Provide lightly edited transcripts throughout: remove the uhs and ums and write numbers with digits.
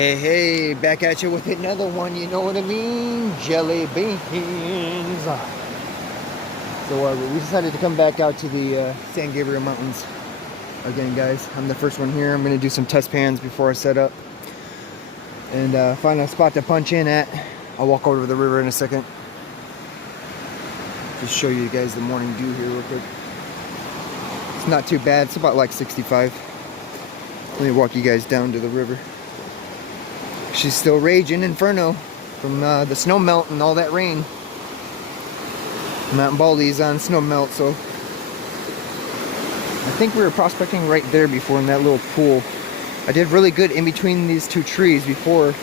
Hey, hey, back at you with another one, you know what I mean? Jelly beans. So we decided to come back out to the San Gabriel Mountains again, guys. I'm the first one here. I'm going to do some test pans before I set up and find a spot to punch in at. I'll walk over to the river in a second. Just show you guys the morning dew here real quick. It's not too bad. It's about like 65. Let me walk you guys down to the river. She's still raging inferno from the snow melt and all that rain. Mountain Baldy's on snow melt, so I think we were prospecting right there before in that little pool. I did really good in between these two trees before,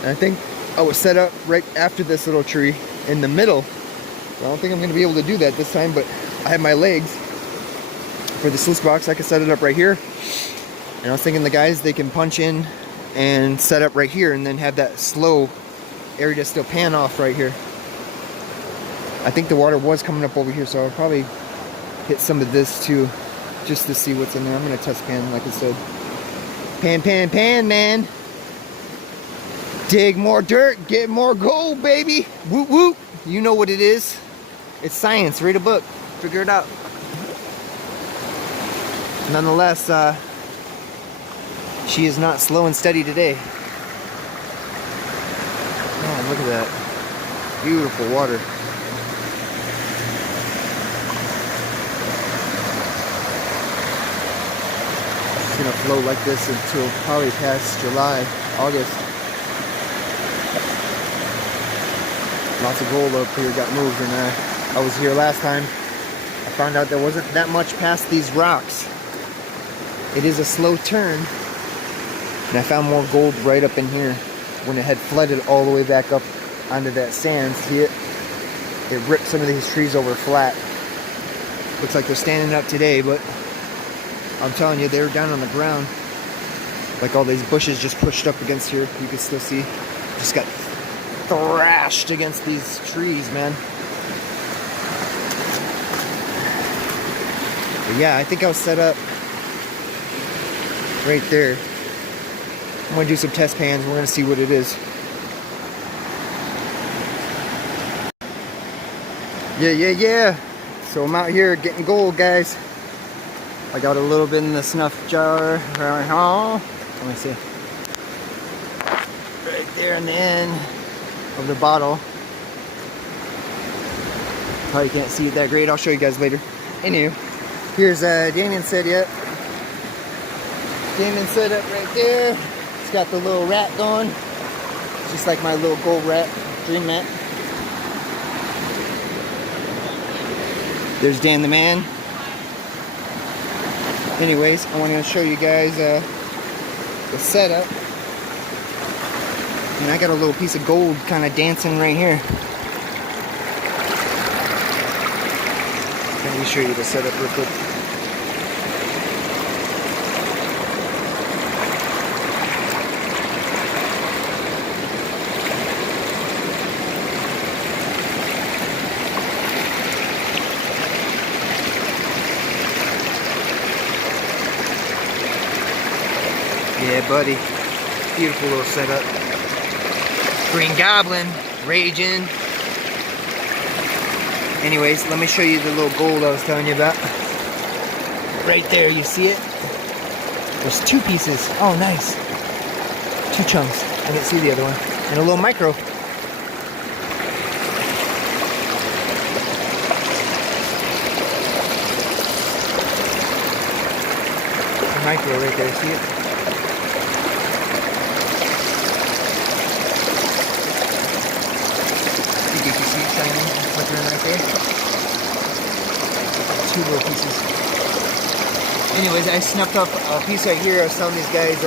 and I think I was set up right after this little tree in the middle. I don't think I'm going to be able to do that this time, but I have my legs for the sluice box. I can set it up right here, and I was thinking the guys, they can punch in and set up right here and then have that slow area to still pan off right here. I think the water was coming up over here, so I'll probably hit some of this too, just to see what's in there. I'm gonna test pan, like I said. Pan, pan, pan, man. Dig more dirt, get more gold, baby. Whoop, whoop. You know what it is. It's science. Read a book. Figure it out. Nonetheless, she is not slow and steady today. Man, look at that. Beautiful water. It's gonna flow like this until probably past July, August. Lots of gold up here got moved, and I was here last time. I found out there wasn't that much past these rocks. It is a slow turn. And I found more gold right up in here when it had flooded all the way back up onto that sand. See it? It ripped some of these trees over flat. Looks like they're standing up today, but I'm telling you, they were down on the ground. Like all these bushes just pushed up against here. You can still see. Just got thrashed against these trees, man. But yeah, I think I was set up right there. I'm going to do some test pans. We're going to see what it is. Yeah. So I'm out here getting gold, guys. I got a little bit in the snuff jar. Let me see. Right there in the end of the bottle. Probably can't see it that great. I'll show you guys later. Anyway, here's Damien set up. Damien set up right there. It's got the little rat going, just like my little gold rat, dream mat. There's Dan the man. Anyways, I want to show you guys the setup. And I got a little piece of gold kind of dancing right here. Let me show you the setup real quick. Yeah, buddy. Beautiful little setup. Green Goblin, raging. Anyways, let me show you the little gold I was telling you about. Right there, you see it? There's two pieces. Oh, nice. Two chunks. I didn't see the other one. And a little micro. A micro right there, see it? You can see it shining, flickering right there. Two little pieces. Anyways, I snuffed up a piece right here. I was telling these guys,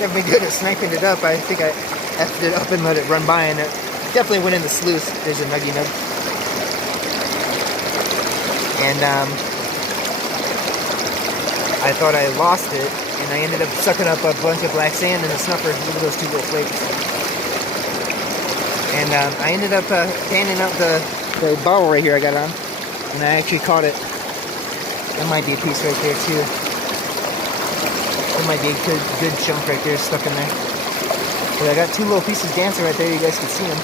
never been good at sniping it up. I think I effed it up and let it run by, and it definitely went in the sluice. There's a nuggy nug. And I thought I lost it, and I ended up sucking up a bunch of black sand in the snuffer. Look at those two little flakes. And I ended up panning out the bottle right here I got on, and I actually caught it. There might be a piece right there too. There might be a good chunk right there stuck in there. But I got two little pieces dancing right there. You guys can see them.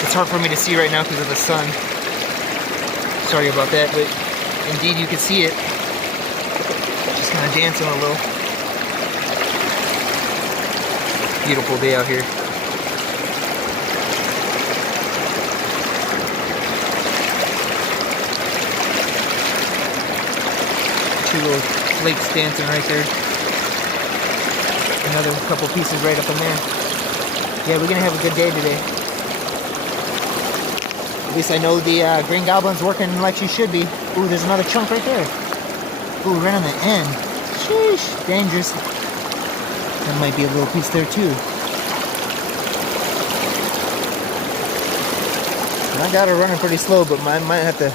It's hard for me to see right now because of the sun. Sorry about that, but indeed you can see it. Just kind of dancing a little. Beautiful day out here. Two little flakes dancing right there. Another couple pieces right up in there. Yeah, we're gonna have a good day today. At least I know the Green Goblin's working like she should be. Ooh, there's another chunk right there. Ooh, right on the end. Sheesh, dangerous. There might be a little piece there too. I got her running pretty slow, but I might have to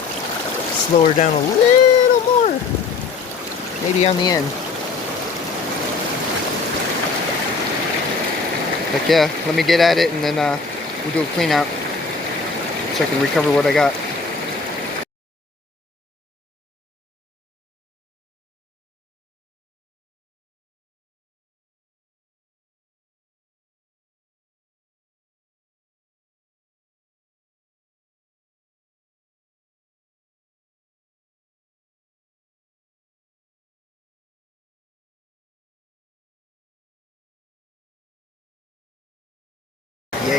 slow her down a little more. Maybe on the end. But yeah, let me get at it and then we'll do a clean out so I can recover what I got.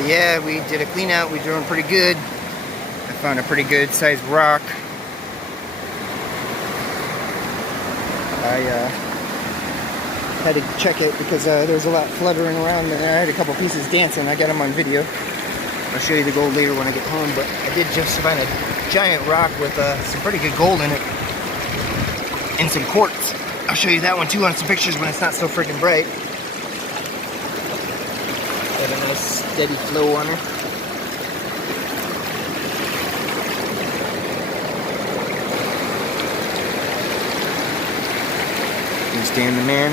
Yeah, we did a clean out. We're doing pretty good. I found a pretty good sized rock. I had to check it because there was a lot fluttering around and I had a couple pieces dancing. I got them on video. I'll show you the gold later when I get home, but I did just find a giant rock with some pretty good gold in it and some quartz. I'll show you that one too on some pictures when it's not so freaking bright. Got a nice steady flow on her. Stand the man.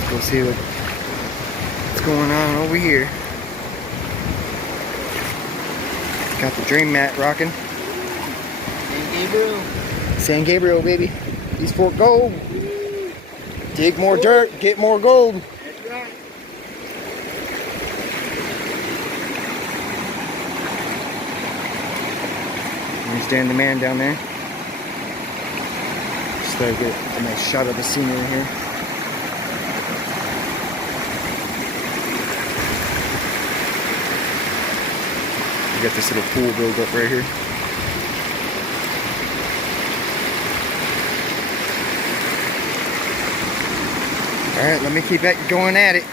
Let's go see what's going on over here. Got the dream mat rocking. San Gabriel. San Gabriel, baby. East Fork gold. Dig more dirt, get more gold. That's right. There's Dan the man down there. Just to get a nice shot of the scenery here. We got this little pool build up right here. Alright, let me keep going at it.